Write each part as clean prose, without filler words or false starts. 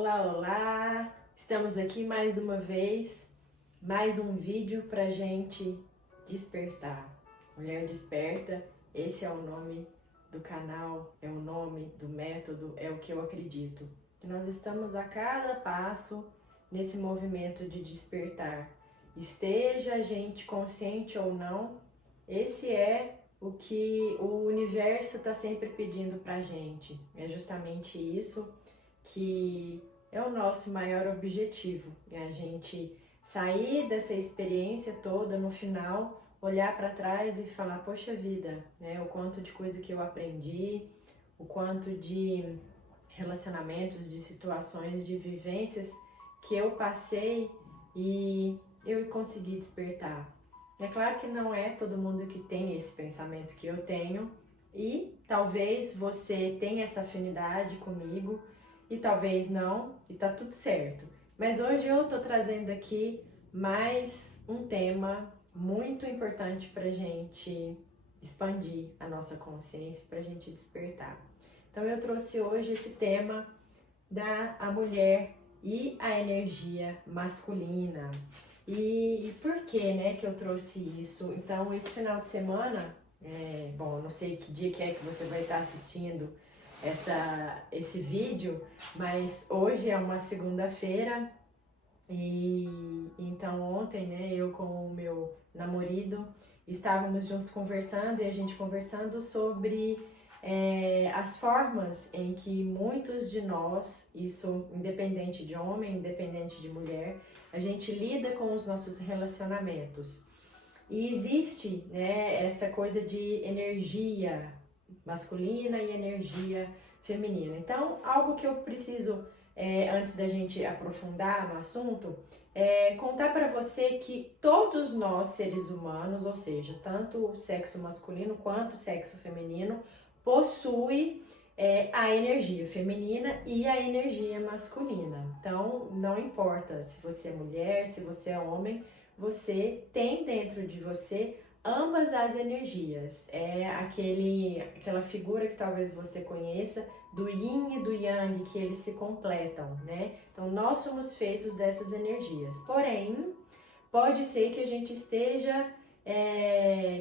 Olá, olá! Estamos aqui mais uma vez, mais um vídeo pra gente despertar. Mulher Desperta, esse é o nome do canal, é o nome do método, é o que eu acredito. Que nós estamos a cada passo nesse movimento de despertar. Esteja a gente consciente ou não, esse é o que o universo está sempre pedindo pra gente. É justamente isso que é o nosso maior objetivo, é a gente sair dessa experiência toda, no final, olhar para trás e falar, poxa vida, né, o quanto de coisa que eu aprendi, o quanto de relacionamentos, de situações, de vivências que eu passei e eu consegui despertar. É claro que não é todo mundo que tem esse pensamento que eu tenho e talvez você tenha essa afinidade comigo, e talvez não, e tá tudo certo. Mas hoje eu tô trazendo aqui mais um tema muito importante pra gente expandir a nossa consciência, pra gente despertar. Então eu trouxe hoje esse tema da mulher e a energia masculina. E por que, né, que eu trouxe isso? Então esse final de semana, bom, não sei que dia que é que você vai estar assistindo esse vídeo, mas hoje é uma segunda-feira e então ontem, né, eu com o meu namorado estávamos juntos conversando e a gente conversando sobre as formas em que muitos de nós, isso independente de homem, independente de mulher, a gente lida com os nossos relacionamentos. E existe, né, essa coisa de energia masculina e energia feminina. Então, algo que eu preciso, antes da gente aprofundar no assunto, é contar para você que todos nós, seres humanos, ou seja, tanto o sexo masculino quanto o sexo feminino, possui a energia feminina e a energia masculina. Então, não importa se você é mulher, se você é homem, você tem dentro de você ambas as energias. É aquela figura que talvez você conheça do yin e do yang, que eles se completam, né? Então nós somos feitos dessas energias. Porém, pode ser que a gente esteja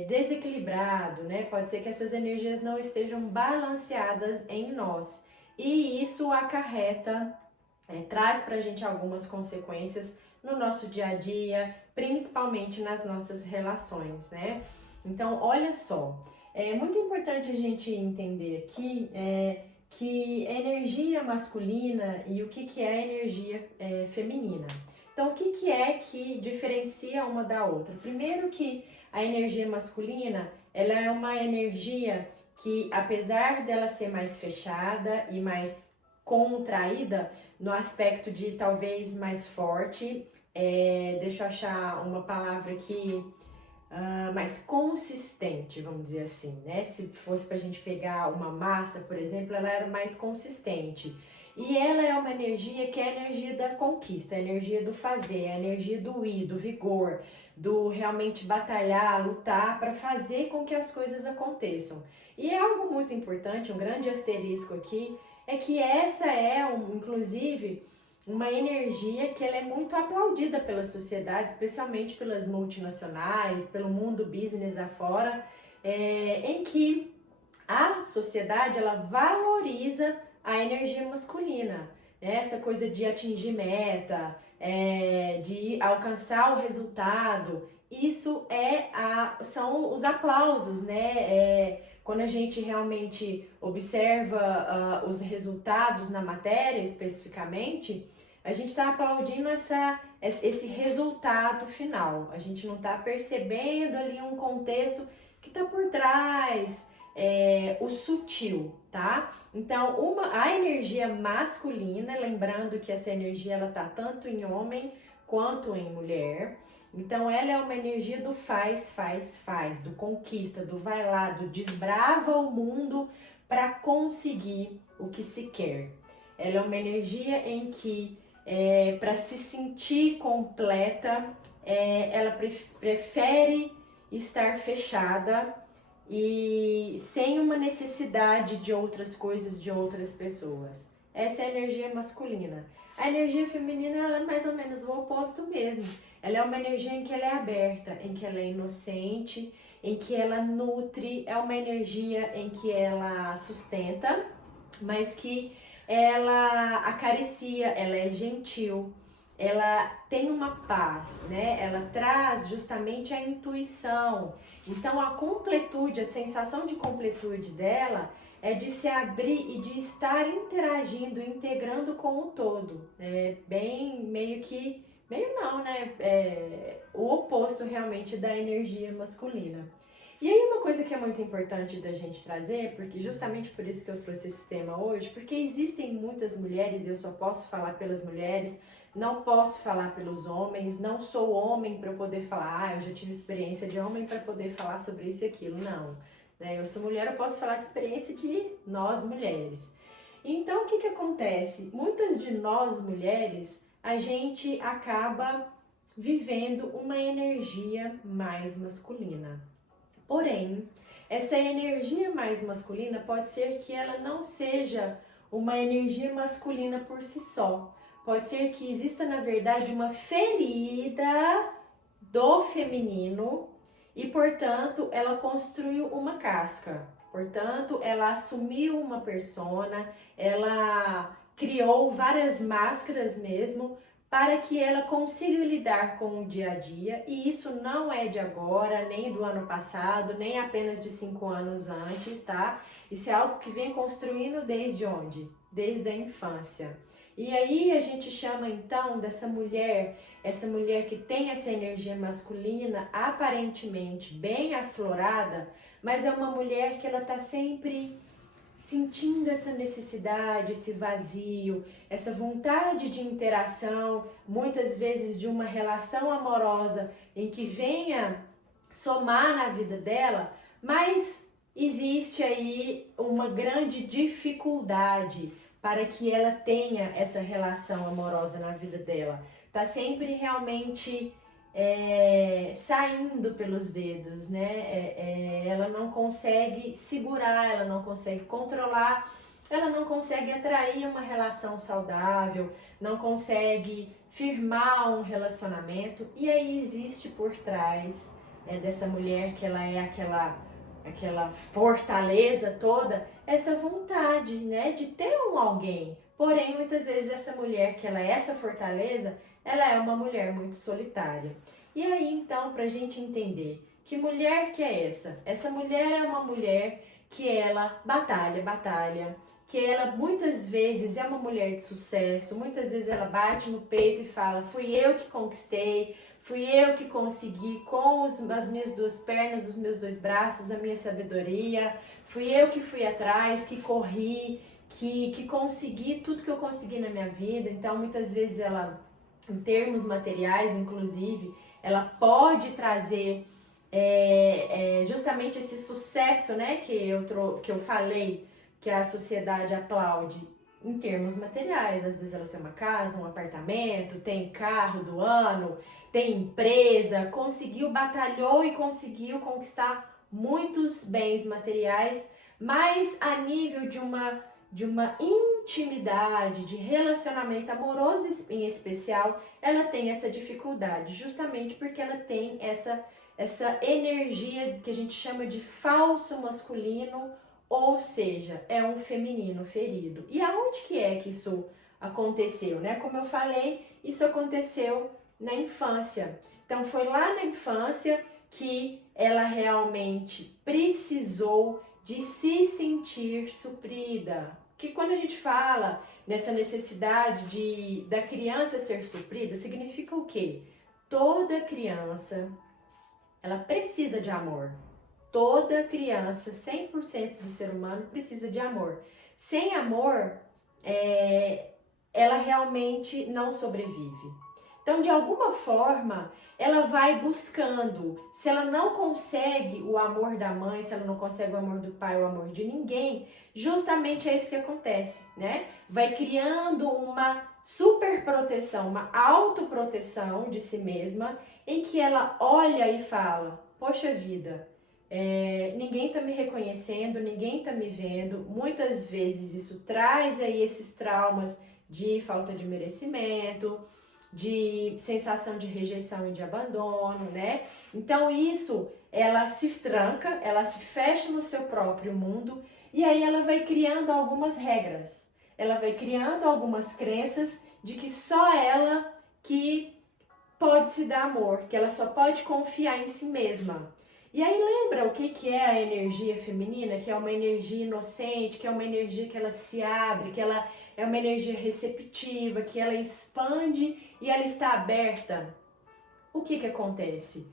desequilibrado, né? Pode ser que essas energias não estejam balanceadas em nós. E isso acarreta, traz pra gente algumas consequências no nosso dia a dia, principalmente nas nossas relações, né? Então, olha só, é muito importante a gente entender aqui que a energia masculina e o que é a energia feminina. Então, o que é que diferencia uma da outra? Primeiro que a energia masculina, ela é uma energia que, apesar dela ser mais fechada e mais contraída, no aspecto de talvez mais forte, deixa eu achar uma palavra aqui, mais consistente, vamos dizer assim, né? Se fosse pra gente pegar uma massa, por exemplo, ela era mais consistente. E ela é uma energia que é a energia da conquista, a energia do fazer, a energia do ir, do vigor, do realmente batalhar, lutar para fazer com que as coisas aconteçam. E é algo muito importante, um grande asterisco aqui, é que essa inclusive, uma energia que ela é muito aplaudida pela sociedade, especialmente pelas multinacionais, pelo mundo business afora, em que a sociedade ela valoriza a energia masculina, né? Essa coisa de atingir meta, de alcançar o resultado, isso são os aplausos, né? Quando a gente realmente observa os resultados na matéria especificamente, a gente está aplaudindo esse resultado final. A gente não está percebendo ali um contexto que está por trás, o sutil, tá? Então, a energia masculina, lembrando que essa energia ela tá tanto em homem quanto em mulher. Então, ela é uma energia do faz, do conquista, do vai lá, do desbrava o mundo para conseguir o que se quer. Ela é uma energia em que, para se sentir completa, ela prefere estar fechada e sem uma necessidade de outras coisas, de outras pessoas. essa é a energia masculina. A energia feminina, ela é mais ou menos o oposto mesmo. Ela é uma energia em que ela é aberta, em que ela é inocente, em que ela nutre, é uma energia em que ela sustenta, mas que ela acaricia, ela é gentil, ela tem uma paz, né? Ela traz justamente a intuição. Então a completude, a sensação de completude dela é de se abrir e de estar interagindo, integrando com o todo. É bem, meio não, né? É o oposto realmente da energia masculina. E aí uma coisa que é muito importante da gente trazer, porque justamente por isso que eu trouxe esse tema hoje, porque existem muitas mulheres, eu só posso falar pelas mulheres, não posso falar pelos homens, não sou homem para poder falar, eu já tive experiência de homem para poder falar sobre isso e aquilo, não. Eu sou mulher, eu posso falar de experiência de nós mulheres. Então o que acontece? Muitas de nós mulheres, a gente acaba vivendo uma energia mais masculina. Porém, essa energia mais masculina pode ser que ela não seja uma energia masculina por si só. Pode ser que exista, na verdade, uma ferida do feminino e, portanto, ela construiu uma casca. Portanto, ela assumiu uma persona, ela criou várias máscaras mesmo, para que ela consiga lidar com o dia a dia, e isso não é de agora, nem do ano passado, nem apenas de 5 anos antes, tá? Isso é algo que vem construindo desde onde? Desde a infância. E aí a gente chama então dessa mulher, essa mulher que tem essa energia masculina aparentemente bem aflorada, mas é uma mulher que ela tá sempre sentindo essa necessidade, esse vazio, essa vontade de interação, muitas vezes de uma relação amorosa em que venha somar na vida dela, mas existe aí uma grande dificuldade para que ela tenha essa relação amorosa na vida dela. Tá sempre realmente saindo pelos dedos, né? Ela não consegue segurar, ela não consegue controlar, ela não consegue atrair uma relação saudável, não consegue firmar um relacionamento, e aí existe por trás dessa mulher que ela é aquela fortaleza toda, essa vontade, né, de ter um alguém. Porém, muitas vezes essa mulher que ela é essa fortaleza, ela é uma mulher muito solitária. E aí, então, para a gente entender que mulher que é essa? Essa mulher é uma mulher que ela batalha, que ela muitas vezes é uma mulher de sucesso, muitas vezes ela bate no peito e fala, fui eu que conquistei, fui eu que consegui com as minhas 2 pernas, os meus 2 braços, a minha sabedoria, fui eu que fui atrás, que corri, que consegui tudo que eu consegui na minha vida. Então, muitas vezes ela, em termos materiais, inclusive, ela pode trazer justamente esse sucesso, né, que eu falei, que a sociedade aplaude em termos materiais. Às vezes ela tem uma casa, um apartamento, tem carro do ano, tem empresa, batalhou e conseguiu conquistar muitos bens materiais, mas a nível de uma intimidade, de relacionamento amoroso em especial, ela tem essa dificuldade, justamente porque ela tem essa energia que a gente chama de falso masculino, ou seja, é um feminino ferido. E aonde que é que isso aconteceu, né? Como eu falei, isso aconteceu na infância. Então foi lá na infância que ela realmente precisou de se sentir suprida. Que quando a gente fala nessa necessidade da criança ser suprida, significa o quê? Toda criança, ela precisa de amor. Toda criança, 100% do ser humano precisa de amor. Sem amor, ela realmente não sobrevive. Então, de alguma forma, ela vai buscando. Se ela não consegue o amor da mãe, se ela não consegue o amor do pai, o amor de ninguém, justamente é isso que acontece, né? Vai criando uma super proteção, uma autoproteção de si mesma, em que ela olha e fala, poxa vida, ninguém está me reconhecendo, ninguém está me vendo. Muitas vezes isso traz aí esses traumas de falta de merecimento, de sensação de rejeição e de abandono, né? Então isso, ela se tranca, ela se fecha no seu próprio mundo e aí ela vai criando algumas regras. Ela vai criando algumas crenças de que só ela que pode se dar amor, que ela só pode confiar em si mesma. E aí lembra o que é a energia feminina? Que é uma energia inocente, que é uma energia que ela se abre, que ela é uma energia receptiva, que ela expande e ela está aberta. O que acontece?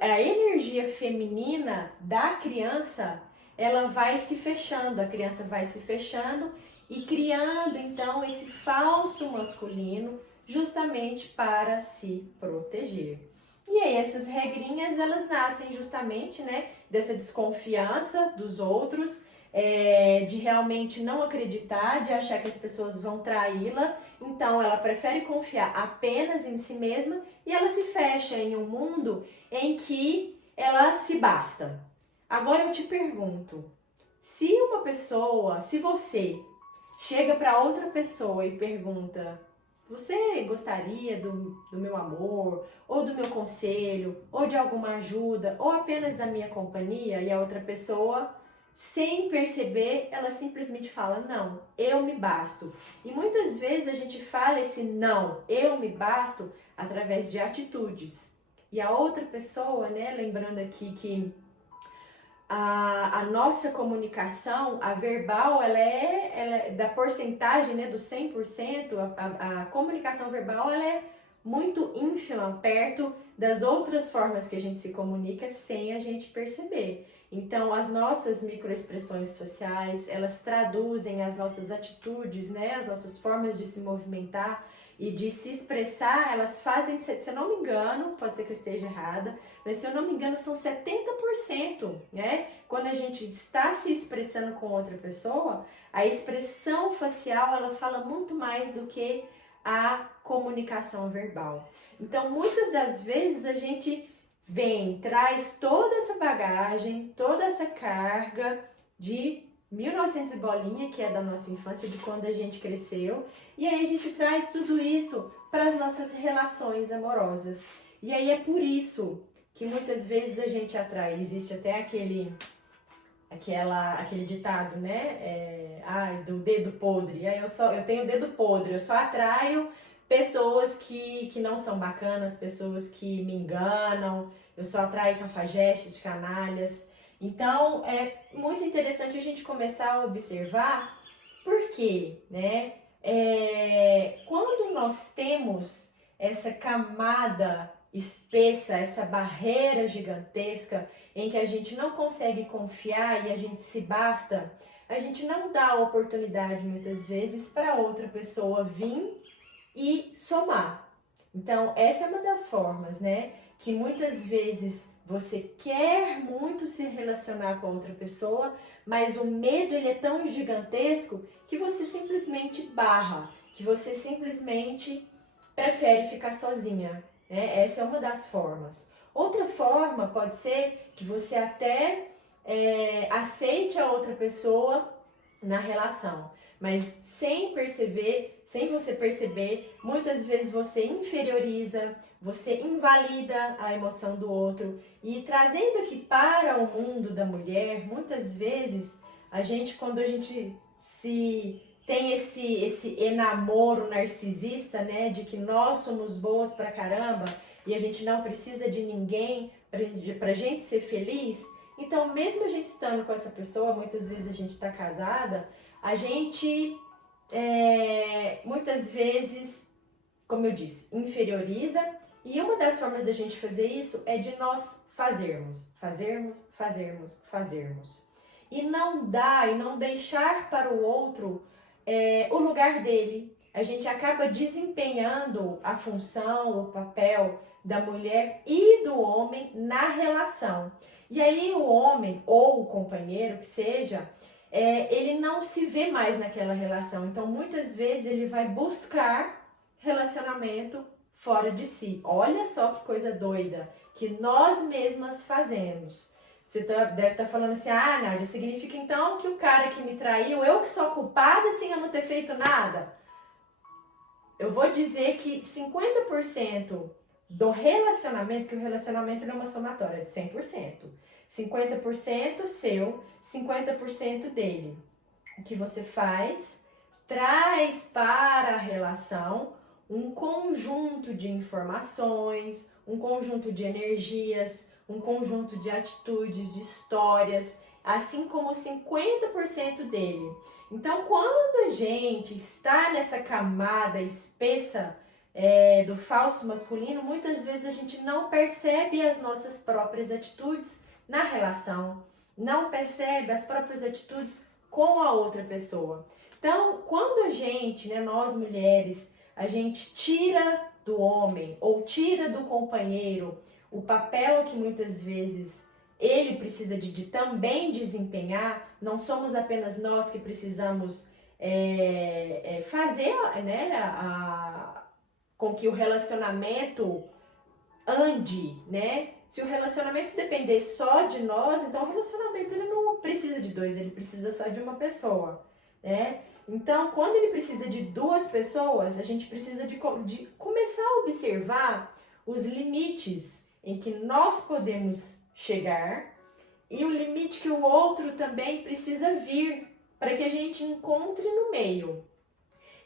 A energia feminina da criança, ela vai se fechando, a criança vai se fechando e criando então esse falso masculino justamente para se proteger. E aí essas regrinhas, elas nascem justamente, né, dessa desconfiança dos outros, de realmente não acreditar, de achar que as pessoas vão traí-la. Então ela prefere confiar apenas em si mesma e ela se fecha em um mundo em que ela se basta. Agora eu te pergunto, se você chega para outra pessoa e pergunta: você gostaria do meu amor, ou do meu conselho, ou de alguma ajuda, ou apenas da minha companhia? E a outra pessoa, sem perceber, ela simplesmente fala: não, eu me basto. E muitas vezes a gente fala esse não, eu me basto, através de atitudes. E a outra pessoa, né, lembrando aqui que a nossa comunicação, a verbal, ela é da porcentagem, né, do 100%, a comunicação verbal, ela é muito ínfima perto das outras formas que a gente se comunica sem a gente perceber. Então, as nossas microexpressões faciais, elas traduzem as nossas atitudes, né, as nossas formas de se movimentar e de se expressar, elas fazem, se eu não me engano, pode ser que eu esteja errada, mas se eu não me engano são 70%, né? Quando a gente está se expressando com outra pessoa, a expressão facial, ela fala muito mais do que a comunicação verbal. Então, muitas das vezes a gente traz toda essa bagagem, toda essa carga de 1900 e bolinha, que é da nossa infância, de quando a gente cresceu, e aí a gente traz tudo isso para as nossas relações amorosas. E aí é por isso que muitas vezes a gente atrai, existe até aquele ditado, né? Do dedo podre. Eu tenho dedo podre, eu só atraio pessoas que não são bacanas, pessoas que me enganam, eu só atraio cafajestes, canalhas. Então, é muito interessante a gente começar a observar por quê, né? Quando nós temos essa camada espessa, essa barreira gigantesca em que a gente não consegue confiar e a gente se basta, a gente não dá a oportunidade muitas vezes para outra pessoa vir e somar. Então, essa é uma das formas, né? Que muitas vezes você quer muito se relacionar com outra pessoa, mas o medo ele é tão gigantesco que você simplesmente barra, que você simplesmente prefere ficar sozinha, né? Essa é uma das formas. Outra forma pode ser que você até aceite a outra pessoa na relação, mas sem você perceber, muitas vezes você inferioriza, você invalida a emoção do outro. E trazendo aqui para o mundo da mulher, muitas vezes quando a gente tem esse enamoro narcisista, né, de que nós somos boas pra caramba e a gente não precisa de ninguém pra gente ser feliz. Então, mesmo a gente estando com essa pessoa, muitas vezes a gente tá casada, a gente muitas vezes, como eu disse, inferioriza. E uma das formas da gente fazer isso é de nós fazermos. E não deixar para o outro o lugar dele. A gente acaba desempenhando a função, o papel da mulher e do homem na relação. E aí o homem ou o companheiro que seja, ele não se vê mais naquela relação. Então muitas vezes ele vai buscar relacionamento fora de si. Olha só que coisa doida que nós mesmas fazemos. Você deve estar falando assim, ah, Nádia, significa então que o cara que me traiu, eu que sou culpada sem eu não ter feito nada? Eu vou dizer que 50% do relacionamento, que o relacionamento não é uma somatória de 100%. 50% seu, 50% dele. O que você faz traz para a relação um conjunto de informações, um conjunto de energias, um conjunto de atitudes, de histórias, assim como 50% dele. Então, quando a gente está nessa camada espessa do falso masculino, muitas vezes a gente não percebe as nossas próprias atitudes na relação, não percebe as próprias atitudes com a outra pessoa. Então, quando a gente, nós mulheres, a gente tira do homem ou tira do companheiro o papel que muitas vezes ele precisa de também desempenhar, não somos apenas nós que precisamos fazer com que o relacionamento ande, né? Se o relacionamento depender só de nós, então o relacionamento ele não precisa de dois, ele precisa só de uma pessoa, né? Então, quando ele precisa de duas pessoas, a gente precisa de começar a observar os limites em que nós podemos chegar e o limite que o outro também precisa vir para que a gente encontre no meio.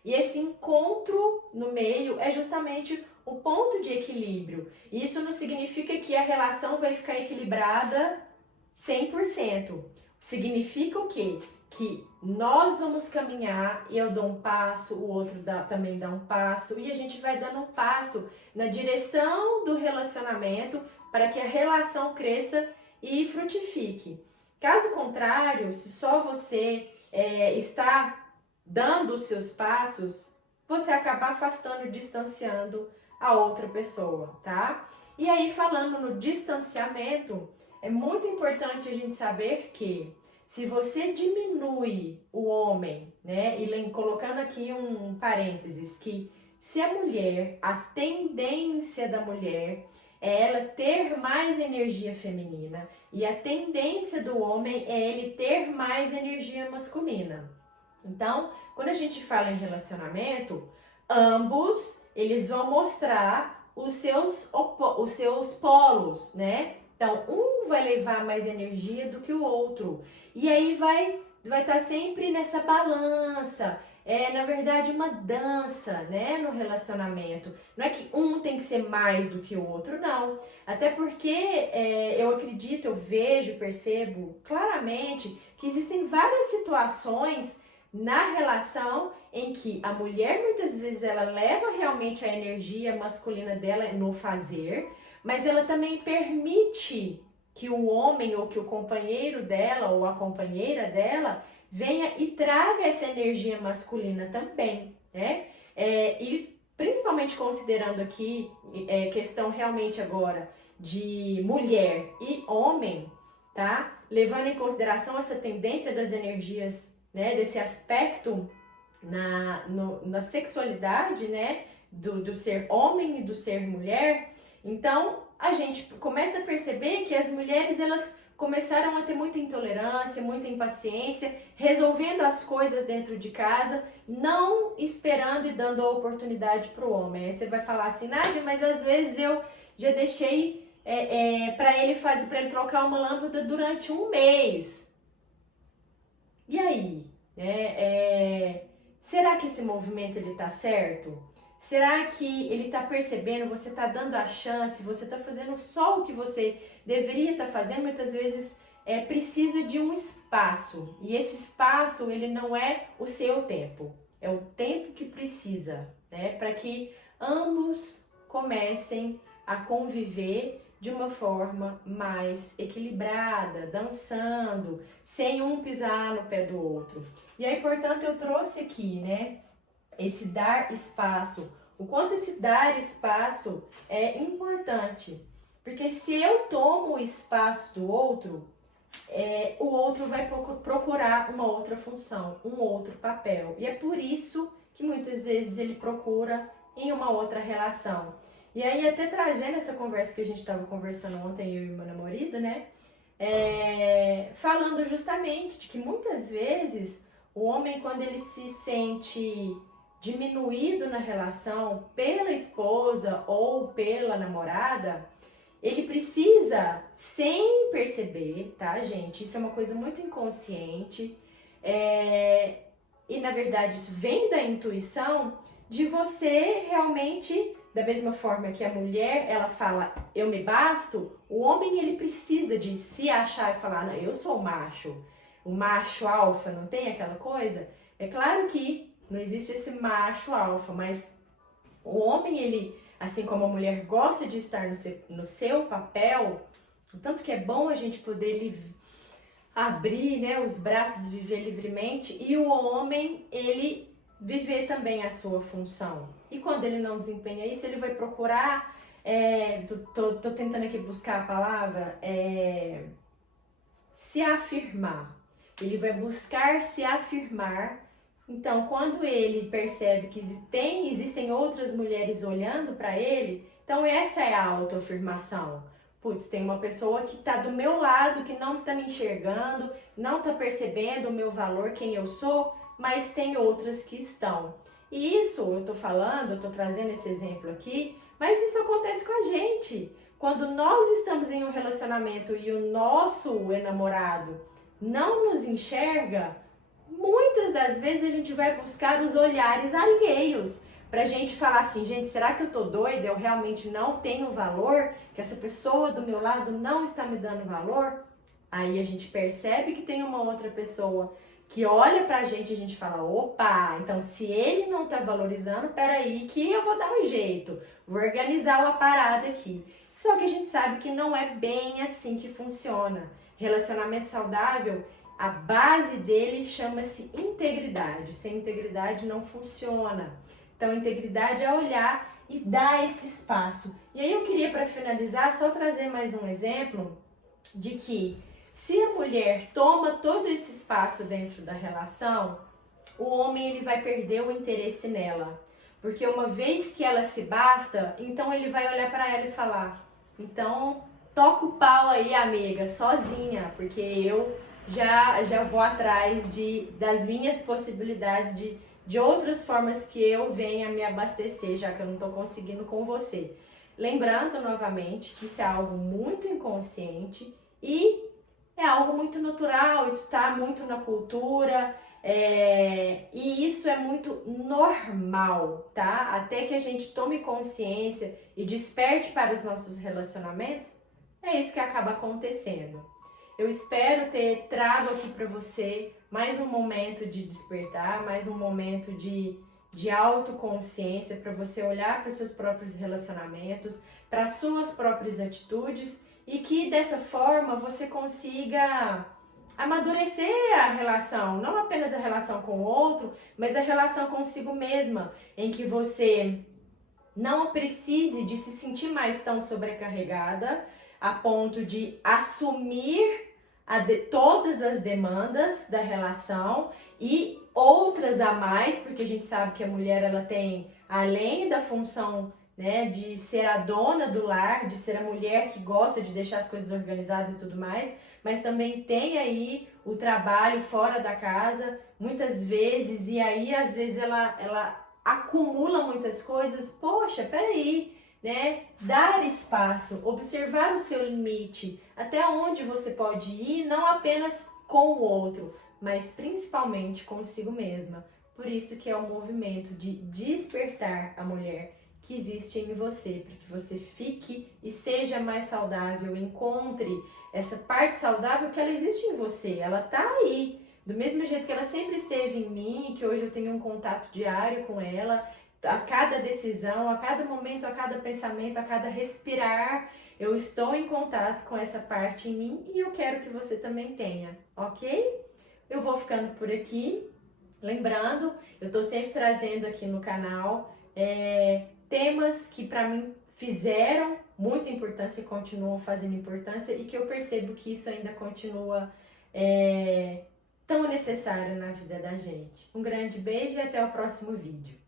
E esse encontro no meio é justamente o ponto de equilíbrio. Isso não significa que a relação vai ficar equilibrada 100%. Significa o quê? Que nós vamos caminhar e eu dou um passo, o outro também dá um passo e a gente vai dando um passo na direção do relacionamento para que a relação cresça e frutifique. Caso contrário, se só você está dando os seus passos, você acaba afastando e distanciando a outra pessoa, tá? E aí, falando no distanciamento, é muito importante a gente saber que se você diminui o homem, né, e colocando aqui um parênteses, que se a mulher, a tendência da mulher é ela ter mais energia feminina e a tendência do homem é ele ter mais energia masculina. Então, quando a gente fala em relacionamento, ambos eles vão mostrar os seus polos, né? Então, um vai levar mais energia do que o outro. E aí vai estar sempre nessa balança. É, na verdade, uma dança, né, no relacionamento. Não é que um tem que ser mais do que o outro, não. Até porque eu acredito, eu vejo, percebo claramente que existem várias situações na relação em que a mulher muitas vezes ela leva realmente a energia masculina dela no fazer, mas ela também permite que o homem ou que o companheiro dela ou a companheira dela venha e traga essa energia masculina também, né? E principalmente considerando aqui questão realmente agora de mulher e homem, tá? Levando em consideração essa tendência das energias, né? Desse aspecto na sexualidade, né? Do ser homem e do ser mulher. Então, a gente começa a perceber que as mulheres, elas começaram a ter muita intolerância, muita impaciência, resolvendo as coisas dentro de casa, não esperando e dando a oportunidade para o homem. Aí você vai falar assim, Nádia, mas às vezes eu já deixei para ele trocar uma lâmpada durante um mês. E aí? Será que esse movimento ele tá certo? Será que ele está percebendo, você está dando a chance, você está fazendo só o que você deveria estar fazendo? Muitas vezes precisa de um espaço, e esse espaço ele não é o seu tempo, é o tempo que precisa, né? Para que ambos comecem a conviver de uma forma mais equilibrada, dançando, sem um pisar no pé do outro. E aí, portanto, eu trouxe aqui, né? Esse dar espaço, o quanto esse dar espaço é importante, porque se eu tomo o espaço do outro, o outro vai procurar uma outra função, um outro papel, e é por isso que muitas vezes ele procura em uma outra relação. E aí, até trazendo essa conversa que a gente estava conversando ontem, eu e meu namorado, né? falando justamente de que muitas vezes o homem, quando ele se sente diminuído na relação pela esposa ou pela namorada, ele precisa, sem perceber, tá, gente? Isso é uma coisa muito inconsciente. E na verdade isso vem da intuição de você realmente, da mesma forma que a mulher, ela fala, eu me basto, o homem ele precisa de se achar e falar, não, eu sou o macho alfa, não tem aquela coisa? É claro que não existe esse macho alfa, mas o homem, ele, assim como a mulher gosta de estar no seu papel, o tanto que é bom a gente poder abrir, né, os braços e viver livremente, e o homem, ele viver também a sua função. E quando ele não desempenha isso, ele vai procurar, tô tentando aqui buscar a palavra, se afirmar. Ele vai buscar se afirmar. Então, quando ele percebe que existem outras mulheres olhando para ele, então essa é a autoafirmação. Putz, tem uma pessoa que está do meu lado, que não está me enxergando, não está percebendo o meu valor, quem eu sou, mas tem outras que estão. E isso, eu estou falando, eu estou trazendo esse exemplo aqui, mas isso acontece com a gente. Quando nós estamos em um relacionamento e o nosso enamorado não nos enxerga, muitas das vezes a gente vai buscar os olhares alheios pra gente falar assim, gente, será que eu tô doida? Eu realmente não tenho valor? Que essa pessoa do meu lado não está me dando valor? Aí a gente percebe que tem uma outra pessoa que olha pra gente e a gente fala, opa, então se ele não tá valorizando, peraí que eu vou dar um jeito, vou organizar uma parada aqui. Só que a gente sabe que não é bem assim que funciona. Relacionamento saudável, a base dele chama-se integridade. Sem integridade não funciona. Então, integridade é olhar e dar esse espaço. E aí eu queria, para finalizar, só trazer mais um exemplo de que se a mulher toma todo esse espaço dentro da relação, o homem ele vai perder o interesse nela. Porque uma vez que ela se basta, então ele vai olhar para ela e falar, então toca o pau aí, amiga, sozinha, porque eu já vou atrás das minhas possibilidades de outras formas que eu venha me abastecer, já que eu não estou conseguindo com você. Lembrando novamente que isso é algo muito inconsciente e é algo muito natural, isso está muito na cultura, e isso é muito normal, tá? Até que a gente tome consciência e desperte para os nossos relacionamentos, é isso que acaba acontecendo. Eu espero ter trago aqui para você mais um momento de despertar, mais um momento de autoconsciência para você olhar para os seus próprios relacionamentos, para as suas próprias atitudes e que dessa forma você consiga amadurecer a relação, não apenas a relação com o outro, mas a relação consigo mesma, em que você não precise de se sentir mais tão sobrecarregada a ponto de assumir todas as demandas da relação e outras a mais, porque a gente sabe que a mulher ela tem, além da função, né, de ser a dona do lar, de ser a mulher que gosta de deixar as coisas organizadas e tudo mais, mas também tem aí o trabalho fora da casa, muitas vezes, e aí às vezes ela acumula muitas coisas. Poxa, peraí, né? Dar espaço, observar o seu limite, até onde você pode ir, não apenas com o outro, mas principalmente consigo mesma. Por isso que é o movimento de despertar a mulher que existe em você, para que você fique e seja mais saudável, encontre essa parte saudável que ela existe em você, ela tá aí, do mesmo jeito que ela sempre esteve em mim, que hoje eu tenho um contato diário com ela, a cada decisão, a cada momento, a cada pensamento, a cada respirar, eu estou em contato com essa parte em mim e eu quero que você também tenha, ok? Eu vou ficando por aqui, lembrando, eu tô sempre trazendo aqui no canal temas que para mim fizeram muita importância e continuam fazendo importância e que eu percebo que isso ainda continua tão necessário na vida da gente. Um grande beijo e até o próximo vídeo.